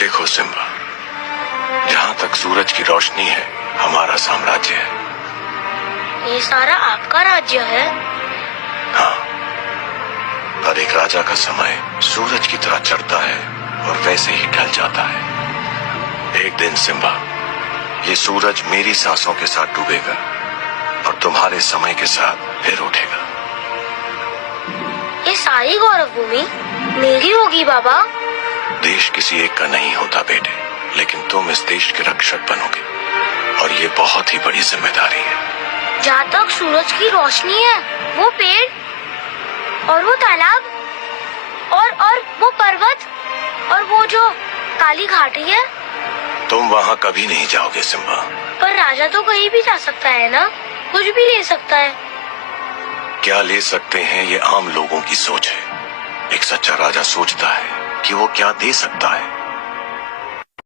देखो सिम्बा, जहाँ तक सूरज की रोशनी है हमारा साम्राज्य है। ये सारा आपका राज्य है? हाँ, पर एक राजा का समय सूरज की तरह चढ़ता है और वैसे ही ढल जाता है। एक दिन सिम्बा, ये सूरज मेरी सांसों के साथ डूबेगा और तुम्हारे समय के साथ फिर उठेगा। ये सारी गौरव भूमि मेरी होगी बाबा? देश किसी एक का नहीं होता बेटे, लेकिन तुम इस देश के रक्षक बनोगे और ये बहुत ही बड़ी जिम्मेदारी है। जहाँ तक सूरज की रोशनी है वो पेड़ और वो तालाब और वो पर्वत और वो जो काली घाटी है। तुम वहाँ कभी नहीं जाओगे सिम्बा। पर राजा तो कहीं भी जा सकता है ना, कुछ भी ले सकता है। क्या ले सकते हैं ये आम लोगों की सोच है। एक सच्चा राजा सोचता है कि वो क्या दे सकता है